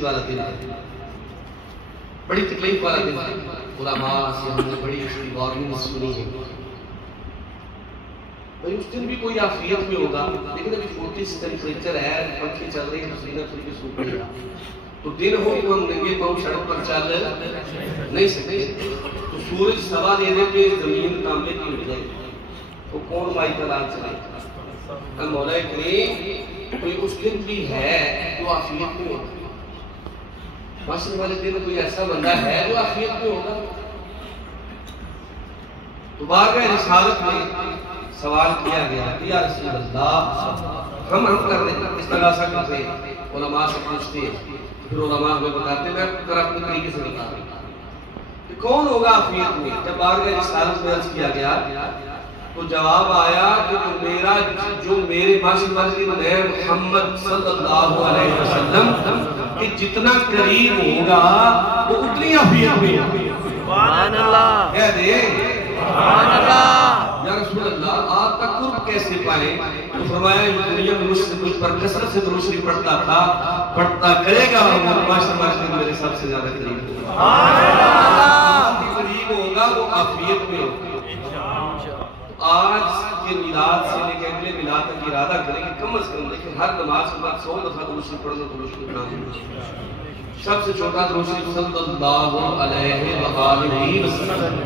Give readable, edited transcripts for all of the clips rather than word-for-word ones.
سختی والا دن ہے، بڑی تکلیف والا دن ہے۔ علماء سے ہم نے بڑی اس کی وارننگ سنی ہے بھائی اس دن بھی کوئی عافیت میں ہوگا، لیکن ابھی 40 ٹیمپریچر ہے، پنکھے چل رہے ہیں، پسینہ پھر کے سوکھ پڑے گا، تو دن ہو تو ہم ننگے پاؤں سڑک پر چل نہیں سکتے، تو سورج سوا دینے پہ زمین تانبے کی ہو جائے تو کون مائی کا لال چلے؟ مولا کریم کوئی اس دن بھی ہے جو عافیت میں ہوگا، معاشر والے دن کوئی ایسا بندہ ہے جو عافیت میں ہوگا؟ تو بارگاہ رسالت میں سوال کیا گیا یا رسول اللہ، ہم کر رہے ہیں استغاثہ کرتے ہیں، علماء سے پوچھتے ہیں، پھر علماء ہمیں بتاتے ہیں، میں ذرا اپنے طریقے سے بتا رہا ہوں کہ کون ہوگا عافیت میں؟ جب بارگاہ رسالت میں عرض کیا گیا تو جواب آیا کہ جو میرے معاشر والے دن ہے محمد صلی اللہ علیہ وسلم کہ جتنا قریب ہوگا وہ اتنی عافیت میں ہوگی۔ سبحان اللہ، کہہ دے سبحان اللہ۔ یا رسول اللہ آپ کا قرب کیسے پائیں؟ تو فرمایا دنیا میں مجھ پر کثرت سے درود شریف پڑھتا تھا، پڑھتا کرے گا، اور وہ معاشر میرے سب سے زیادہ قریب ہوگا۔ سبحان اللہ، قریب ہوگا وہ عافیت میں ہوگا۔ آج کے میلاد سے لے کے اگلے میلاد تک ارادہ کریں کہ کم از کم لیکن ہر نماز کے بعد 100 دفعہ درود شریف پڑھنا درود شریف پڑھنا، سب سے چھوٹا درود شریف صلی اللہ علیہ وآلہ وسلم،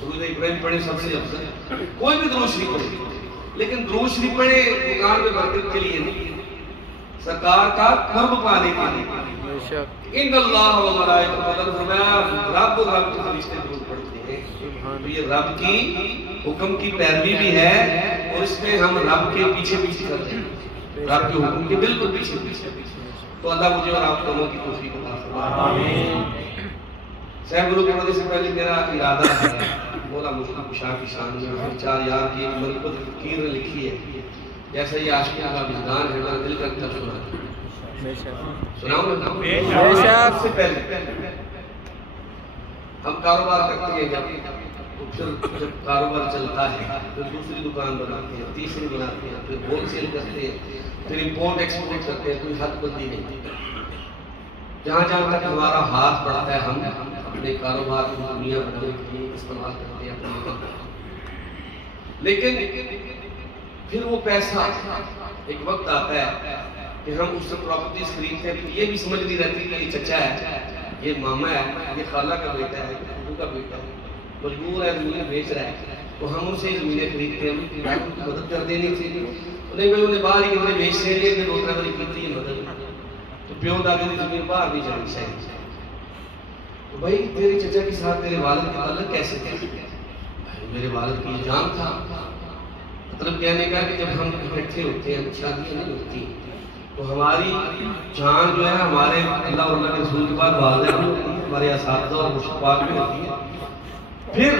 درود ابراہیم پڑھے سب سے افضل، کوئی بھی درود شریف پڑھے، لیکن درود شریف پڑھے دکان میں برکت کے لیے نہیں، سرکار کا قرب پانے کے لیے۔ ان اللہ و ملائکۃہ، فرمایا رب اور رب کے فرشتے درود پڑھتے ہیں، تو یہ رب کی حکم کی پیروی بھی ہے، اور اس میں ہم رب کے پیچھے پیچھے کرتے ہیں، رب کے حکم کے بالکل پیچھے پیچھے۔ تو اللہ مجھے اور آپ دونوں کی توفیق عطا فرمائے، آمین۔ صاحب گلو کے پڑھنے سے پہلے میرا ارادہ ہے مولا مشکل کشا کی شان میں 4 یار کی ایک منقبت فقیر نے لکھی ہے، جیسا یہ عاشقوں کا وجدان ہے، میرا دل کرتا سناؤں نا؟ بے شک۔ سے پہلے ہم کاروبار کرتے ہیں، جب کاروبار چلتا ہے پھر دوسری دکان بناتے ہیں، تیسری بناتے ہیں، پھر ہول سیل کرتے ہیں، پھر امپورٹ ایکسپورٹ کرتے ہیں، کوئی حد بندی نہیں۔ جہاں جہاں تک ہمارا ہاتھ بڑھتا ہے ہم اپنے کاروبار کو دنیا بنانے کے لیے استعمال کرتے ہیں اپنے، لیکن پھر وہ پیسہ ایک وقت آتا ہے کہ ہم اس سے پراپرٹیز خریدتے ہیں، یہ بھی سمجھ نہیں رہتی کہ یہ چچا ہے، یہ ماما ہے، یہ خالہ کا بیٹا ہے، یہ ابو کا بیٹا ہے، مجبور ہے زمینیں بیچ رہا ہے، تو ہم ان سے زمینیں خریدتے ہیں، ان کی مدد کر دینی چاہیے، نہیں بھائی انہیں باہر ہی انہیں بیچ دے لیے، پھر دوسرا بڑی کرتی ہے مدد، تو پیو دادے کی زمین باہر نہیں جانی چاہیے۔ تو بھائی تیرے چچا کے ساتھ تیرے والد کا تعلق کیسے تھا؟ میرے والد کی جان تھا، مطلب کہنے کا کہ جب ہم اکٹھے ہوتے ہیں شادیاں نہیں ہوتی تو ہماری جان جو ہے ہمارے اللہ اور اللہ کے رسول کے بعد والدین ہمارے اساتذہ اور مشتاق بھی ہوتی ہے، پھر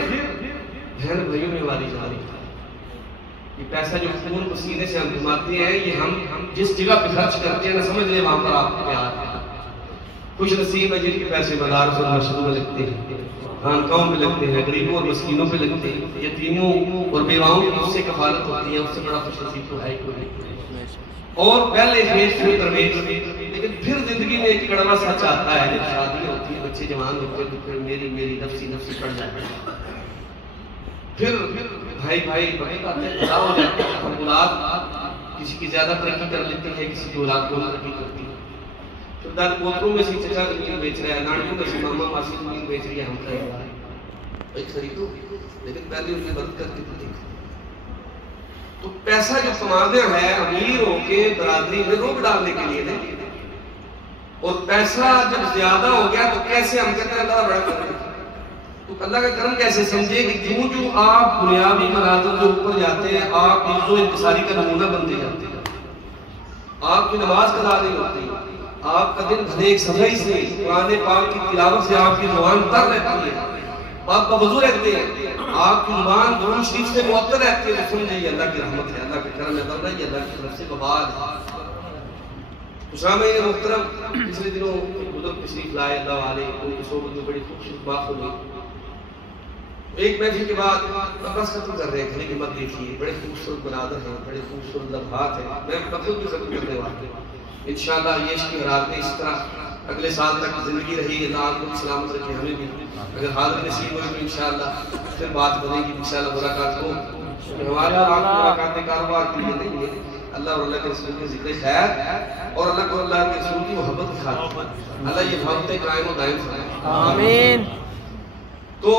بہن بھائیوں میں ہماری جان ہے۔ یہ پیسہ جو خون پسینے سے ہم کماتے ہیں، یہ ہم جس جگہ پہ خرچ کرتے ہیں نہ سمجھ لیں وہاں پر آپ کو پیار ہے۔ خوش نصیب ہے جن کے پیسے مدارس اور مسجدوں میں لگتے ہیں، خانقاہوں میں لگتے ہیں، غریبوں اور مسکینوں پہ لگتے ہیں، یتیموں اور بیواؤں کی اس سے کفالت ہوتی ہے، اس سے بڑا خوش نصیب تو ہے کوئی نہیں۔ اور پہلے بھیج پھر پرویش، لیکن پھر زندگی میں ایک کڑوا سچ آتا ہے، جب شادی ہوتی ہے، بچے جوان ہوتے ہیں، تو پھر میری نفسی پڑ جاتی ہے، پھر بھائی بڑے آتے ہیں، خدا ہو جاتے ہیں، ہم اولاد کسی کی زیادہ ترقی کر لیتے ہیں، کسی کی اولاد کو ترقی کرتی ہے، پھر داد پوتروں میں سے چچا زمین بیچ رہا ہے، نانیوں میں سے ماما ماسی زمین بیچ رہی ہے، ہم خرید رہے ہیں، ایک خریدو، لیکن پہلے ان کی مدد کر کے دیکھو۔ تو پیسہ جو کمانا ہے امیر ہو کے برادری میں روک ڈالنے کے لیے نہیں، اور پیسہ جب زیادہ ہو گیا تو کیسے ہم کہتے ہیں اللہ بڑا کرم ہے، تو اللہ کا کرم کیسے سمجھے کہ جو آپ دنیاوی مناظر کے اوپر جاتے ہیں آپ عزت و انکساری کا نمونہ بنتے جاتے ہیں، آپ کی نماز قضا نہیں ہوتی، آپ کا دن بھلے ایک صفائی سے قرآن پاک کی تلاوت سے آپ کی زبان تر رہتی ہے، آپ کا وضو رہتے ہیں، آپ کی زبان درود شریف سے معطر رہتی ہے، تو سمجھے اللہ کی رحمت ہے، اللہ کے کرم ہے، ورنہ یہ اللہ کی طرف سے بباد ہے۔ سامعین محترم، پچھلے دنوں بزرگ تشریف لائے اللہ علیہ، ان کی صحبت میں بڑی خوبصورت بات ہوئی، ایک محفل کے بعد بس ختم کر رہے ہیں، کھلی کی مت دیکھیے، بڑے خوبصورت مناظر ہیں، بڑے خوبصورت لمحات ہیں، میں خود بھی ختم کرنے والا ہوں، انشاءاللہ یہ عشق کی حرارتیں اس طرح اگلے سال تک زندگی رہی، اللہ آپ کو سلامت رکھے، ہمیں بھی اگر حاضر نصیب ہوئی تو انشاءاللہ پھر بات بنے گی انشاءاللہ ملاقات ہو. ہمارا آپ کی ملاقات کاروبار کے لیے نہیں ہے، اللہ اور اللہ کے رسول کے ذکر خیر اور اللہ کو اللہ کے رسول کی محبت کی خاطر اللہ یہ محبتیں قائم و دائم فرمائے. آمین. تو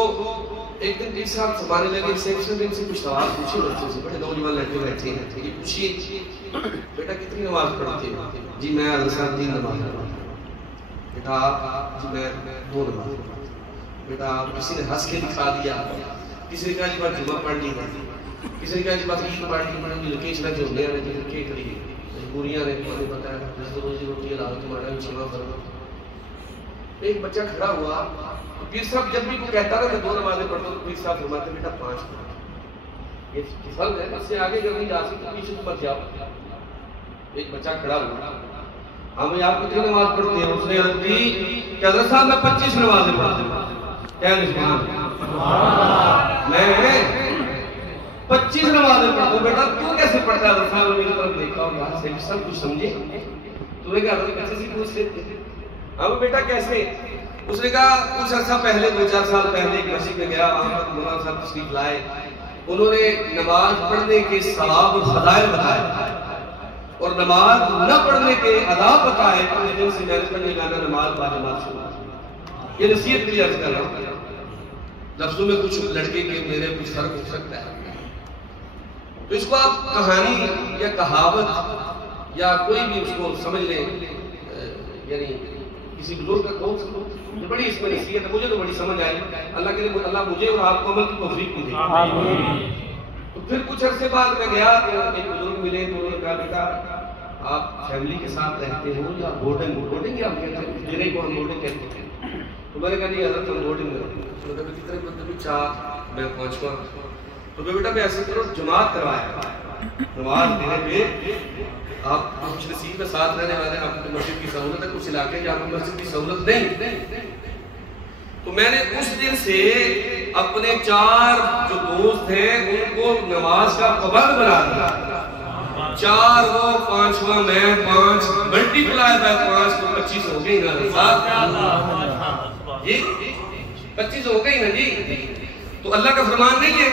ایک دن ایک صاحب فرمانے لگے ان سے کچھ سوال پوچھے بچوں سے، بڑے نوجوان لڑکے بیٹھے ہیں، یہ پوچھیے بیٹا کتنی نماز پڑھتے ہیں؟ جی میں صاحب 3 نماز پڑھتا ہوں. بیٹا آپ؟ جی میں 2 نماز پڑھتا ہوں. بیٹا آپ؟ کسی نے ہنس کے دکھا دیا، کسی نے کہا جی بات جمعہ پڑھ لی، کسی نے کہا جی بات عید پڑھ لی، لکیش نہ جو ہونے والے جو کے کری مجبوریاں نے مجھے بتایا جس روزی روٹی حلال تمہارا بھی جمع کرو. ایک بچہ کھڑا ہوا، پیر صاحب جب بھی کوئی کہتا نا میں 2 نمازیں پڑھتا ہوں، پیر صاحب فرماتے بیٹا 5 پڑھو. یہ فرض ہے، اس سے آگے جب نہیں جا سکتے پیچھے تو مت جاؤ. ایک بچہ کھڑا ہوا، ہمیں آپ کتنی نماز پڑھتے ہیں؟ اس نے عرض کی کہ حضرت صاحب میں 25 نمازیں پڑھتا ہوں. کیا نشان؟ میں 25 نمازیں پڑھتا ہوں. بیٹا تو کیسے پڑھتا ہے؟ حضرت صاحب نے میری طرف دیکھا اور بات سے سب کچھ سمجھے. تو نے کہا حضرت کیسے سے پوچھ لیتے ہیں؟ ہم بیٹا کیسے؟ اس نے کہا کچھ عرصہ پہلے 2-4 سال پہلے ایک مسجد میں گیا، وہاں پر مولانا صاحب تشریف لائے، انہوں نے نماز پڑھنے کے ثواب اور فضائل بتائے اور نماز نہ پڑھنے کے عذاب بتائے. پہلے دن سے میں نے پڑھنے گانا نماز باجماعت شروع. یہ نصیحت کے لیے عرض کر رہا ہوں. لفظوں میں کچھ لڑکے کے میرے کچھ فرق ہو سکتا ہے، تو اس کو آپ کہانی یا کہاوت یا کوئی بھی اس کو سمجھ لیں، یعنی کسی بزرگ کا قول سمجھو. یہ بڑی اس میں نصیحت ہے، مجھے تو بڑی سمجھ آئی. اللہ کے لیے اللہ مجھے اور آپ کو عمل کی توفیق بھی دے. تو پھر کچھ عرصے بعد میں گیا تو ایک بزرگ ملے تو انہوں نے کہا بیٹا آپ فیملی کے ساتھ رہتے ہو یا بورڈنگ یا ڈیرے کو ہم بورڈنگ کہتے ہیں؟ تو میں نے کہا نہیں حضرت ہم بورڈنگ میں رہتے ہیں. تو میں کتنے مطلب 4 میں 5واں. تو بیٹا میں ایسے کرو جماعت کروایا، نماز دینے پہ آپ کچھ نصیب میں ساتھ رہنے والے آپ کو مسجد کی سہولت ہے، کچھ علاقے جہاں پر مسجد کی سہولت نہیں. تو میں نے اس دن سے اپنے 4 جو دوست ہیں ان کو نماز کا پابند بنا دیا. 4 وہ 5واں میں 5 ملٹی پلائی بائی 5 تو 25 ہو گئی نا جی، 25 ہو گئی نا جی. تو اللہ کا فرمان نہیں ہے،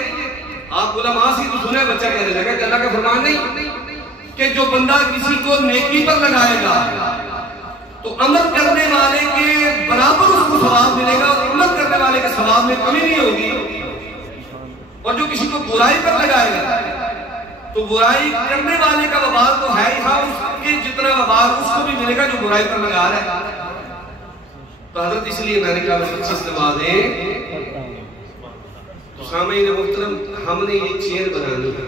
آپ علماء سے تو سنے بچہ کہنے لگا کہ اللہ کا فرمان نہیں کہ جو بندہ کسی کو نیکی پر لگائے گا تو عمل کرنے والے کے برابر اس کو ثواب ملے گا اور عمل کرنے والے کے ثواب میں کمی نہیں ہوگی. اور جو کسی کو برائی پر لگائے گا تو برائی کرنے والے کا وبال تو ہے ہی، ہاں اس کے جتنا وبال اس کو بھی ملے گا جو برائی پر لگا رہا ہے. تو حضرت اس لیے میں نے کہا 25 نمازیں. تو سامعین محترم ہم نے یہ چین بنانی ہے.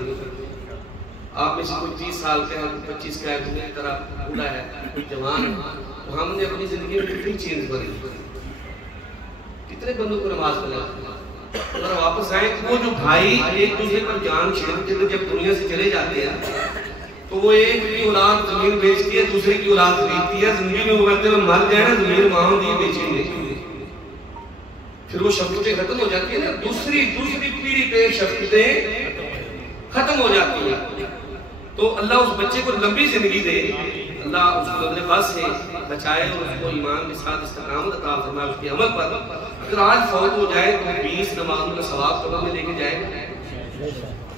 آپ میں سے کوئی 30 سال کا ہے، 25 کا ہے، میری طرح بوڑھا ہے، کوئی جوان ہے. تو ہم نے اپنی زندگی میں کتنی چینز بنی، کتنے بندوں کو نماز پڑھا. اگر واپس آئیں وہ جو بھائی ایک دوسرے پر جان چھیڑتے تھے جب دنیا سے چلے جاتے ہیں تو وہ ایک کی اولاد زمین بیچتی ہے، دوسرے کی اولاد خریدتی ہے. زندگی میں وہ کہتے ہیں مر جائے نا زمین ماں دی بیچیں گے. پھر وہ شفقتیں ختم ہو جاتی ہیں نا، دوسری پیڑھی پہ شفقتیں ختم ہو جاتی ہیں. تو اللہ اس بچے کو لمبی زندگی دے، اللہ اس کو غضب سے بچائے اور اس کو ایمان کے ساتھ استقامت عطا فرمائے اس کے عمل پر. اگر آج فوت ہو جائے تو 20 نمازوں کا ثواب قبر میں لے کے جائے گا.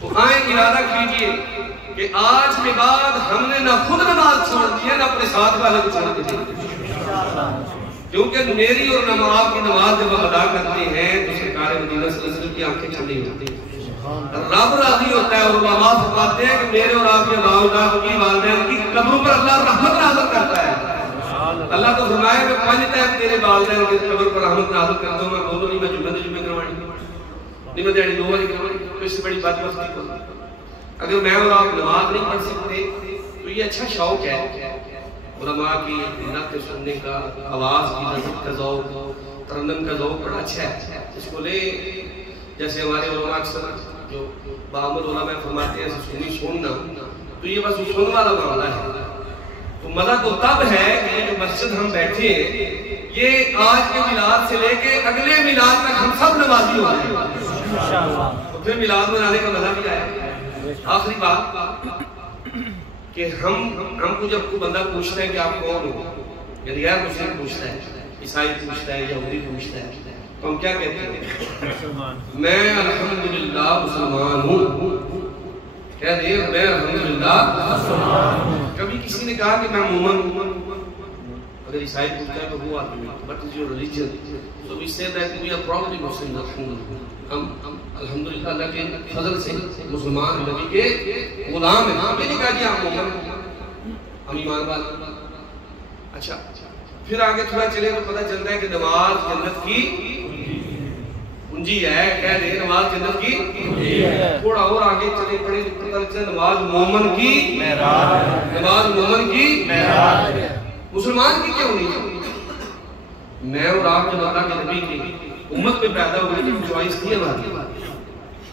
تو آئیں ارادہ کیجئے کہ آج کے بعد ہم نے نہ خود نماز چھوڑ دی ہے نہ اپنے ساتھ والے کو چھوڑ دی ہے. کیونکہ میری اور آپ کی نماز جب ہم ادا کرتے ہیں تو سرکار مدینہ صلی اللہ علیہ وسلم کی آنکھیں ٹھنڈی ہوتی ہیں. رب راضی ہوتا ہے اور علماء فرماتے ہیں کہ میرے اور آپ کے والدین کی قبروں پر اللہ رحمت نازل کرتا ہے. اللہ تو فرمایا کہ پنجتا ہے تیرے والدین کی قبر پر رحمت نازل کرتا ہوں. میں بولوں نہیں، میں جمعہ کروانی نہیں، میں دیڑی 2 باری کروانی، تو اس سے بڑی بات بستی کو. اگر میں اور آپ نماز نہیں پڑھ سکتے تو یہ اچھا شوق ہے علماء کی نعت سننے کا، آواز کی لذت کا ذوق، ترنم کا ذوق بڑا اچھا ہے. اس کو لے جیسے ہمارے علماء اکثر جو بعمر علماء فرماتے ہیں سنی سننا، تو یہ بس سن والا معاملہ ہے. تو مزہ تو تب ہے کہ یہ جو مسجد ہم بیٹھے ہیں یہ آج کے میلاد سے لے کے اگلے میلاد تک ہم سب نمازی ہو رہے ہیں. تو پھر میلاد منانے کا مزہ بھی آیا. آخری بات کہ ہم کو جب کوئی بندہ پوچھتا ہے کہ آپ کون ہو یعنی غیر مسلم پوچھتا ہے، عیسائی پوچھتا ہے، یہودی پوچھتا ہے، تو ہم کیا کہتے ہیں؟ میں الحمدللہ مسلمان ہوں، کہہ دیں میں الحمدللہ مسلمان ہوں۔ کبھی کسی نے کہا کہ میں مومن ہوں، اگر عیسائی پوچھتا ہے تو وہ آدمی what is your religion? So we say that we are probably Muslim, ہم الحمدللہ اللہ کے فضل سے مسلمان نبی کے غلام ہیں، ہم نہیں کہا جی ہم مومن ہم ایمان والے۔ اچھا پھر آگے تھوڑا چلے تو پتہ چلتا ہے کہ نماز جنت کی کنجی ہے، کہہ دیں نماز جنت کی کنجی ہے۔ تھوڑا اور آگے چلے پڑے تو پتہ چلتا ہے نماز مومن کی معراج ہے، نماز مومن کی معراج ہے، مسلمان کی کیوں نہیں؟ میں اور آپ جب اللہ کے نبی کی امت میں پیدا ہوئے تو چوائس تھی ہماری،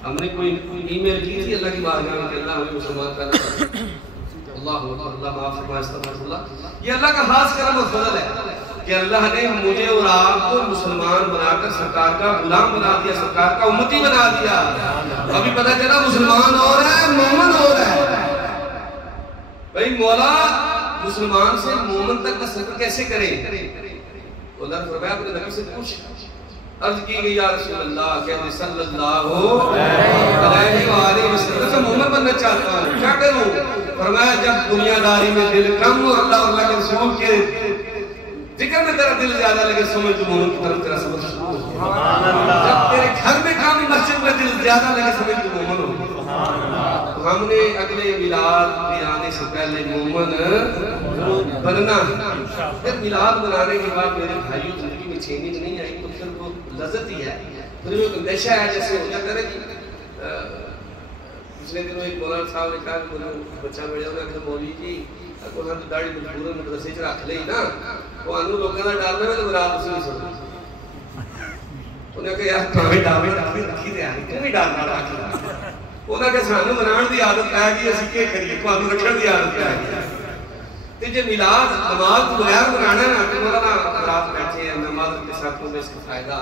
ہم نے کوئی ای میل کی تھی اللہ کی بارگاہ میں کہ اللہ ہمیں مسلمان کرنا چاہتا ہے؟ اللہ اکبر، اللہ معاف فرمائے، استغفر اللہ۔ یہ اللہ کا خاص کرم اور فضل ہے کہ اللہ نے مجھے اور آپ کو مسلمان بنا کر سرکار کا غلام بنا دیا، سرکار کا امتی بنا دیا۔ ابھی پتہ چلا مسلمان اور ہے، مومن اور ہے۔ بھئی مولا مسلمان سے مومن تک کا سفر کیسے کریں؟ اللہ نے فرمایا اپنے نبی سے پوچھ، عرض کی گئی یا رسول اللہ، کہتے صلی اللہ علیہ وآلہ وسلم سے مومن بننا چاہتا ہوں، کیا کروں؟ فرمایا جب دنیا داری میں دل کم اور اللہ کے رسول کے ذکر میں تیرا دل زیادہ لگے سمجھ تو مومن کی طرف تیرا سفر شروع ہو۔ جب تیرے گھر میں کام مسجد میں دل زیادہ لگے سمجھ تو مومن ہو۔ تو ہم نے اگلے میلاد کے آنے سے پہلے مومن بننا ہے۔ پھر میلاد بنانے کے بعد میرے بھائیوں زندگی میں چینج نہیں آئی تو پھر وہ لذت ہی ہے، پھر وہ ایک نشہ ہے جیسے ہو جاتا ہے کہ پچھلے دنوں ایک مولانا صاحب نے کہا کہ بچہ بیٹھا انہوں نے کہا مولوی جی کوئی ہم داڑھی مجبورن مدرسے چ رکھ لئی نا وہ انہوں لوگوں کا ڈالنا میں تو مراد اس نہیں سنی۔ انہوں نے کہا یار کہیں ڈالویں رکھی دے آئی کیوں نہیں ڈالنا رکھ لیا؟ انہوں نے کہا سانو بنان دی عادت ہے کہ اسی کے کریے کو رکھن دی عادت ہے۔ تو جو میلاد نماز تو بغیر بنانا ہے نا مولانا رات بیٹھے ہیں نماز کے ساتھ میں اس کا فائدہ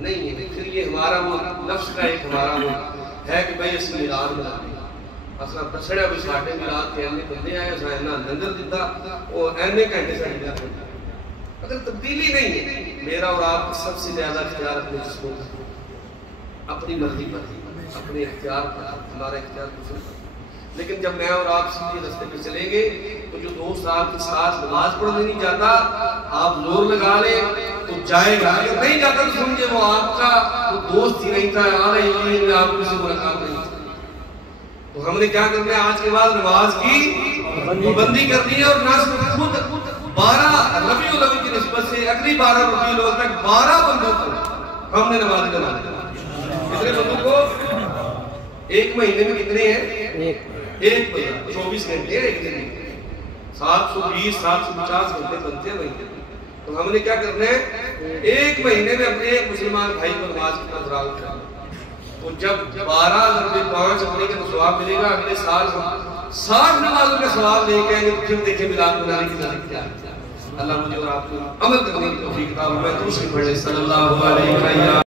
نہیں ہے۔ پھر یہ ہمارا وہ نفس کا ایک ہمارا وہ ہے کہ بھئی اس میلاد بنا دیں اصلا بسڑے بھی ساٹھے میلاد کے اندر بندے آئے اسا اینا نندر دیتا وہ اینے گھنٹے سے آئے جاتے ہیں۔ اگر تبدیلی نہیں ہے میرا اور آپ کو سب سے زیادہ اختیار اپنے جسموں کا اپنی مرضی پر اپنے اختیار پر ہمارا اختیار دوسرے پر۔ لیکن جب میں اور آپ سیدھے رستے پہ چلیں گے تو جو دوست آپ کے ساتھ نماز پڑھنے نہیں جاتا آپ زور لگا لیں تو جائے گا، اگر نہیں جاتا تو سمجھے وہ آپ کا وہ دوست ہی نہیں تھا، آلہ یقین میں آپ کو سے ملاقات نہیں تھی۔ تو ہم نے کیا کرنا ہے آج کے بعد نماز کی پابندی کرنی ہے، اور نہ صرف خود 12 ربیع الاول کی نسبت سے اگلی 12 ربیع الاول تک 12 بندوں کو ہم نے نماز کرنا ہے۔ کتنے بندوں کو؟ ایک مہینے میں کتنے ہیں؟ ایک بندہ 24 گھنٹے ہیں ایک دن میں 720 750 گھنٹے بنتے ہیں مہینے میں۔ تو ہم نے کیا کرنا ہے ایک مہینے میں اپنے مسلمان بھائی کو نماز کی نظرات کرنا۔ تو جب 12 ضرب 5 اپنے کا ثواب ملے گا اگلے سال ہم 60 نمازوں کا ثواب لے کے آئیں گے۔ پھر دیکھیں میلاد بنانے کی طریقہ کیا ہے۔ اللہ مجھے اور آپ کو عمل کرنے کی توفیق عطا فرمائے۔ میں دوسری پڑھ لیں صلی اللہ علیہ وسلم۔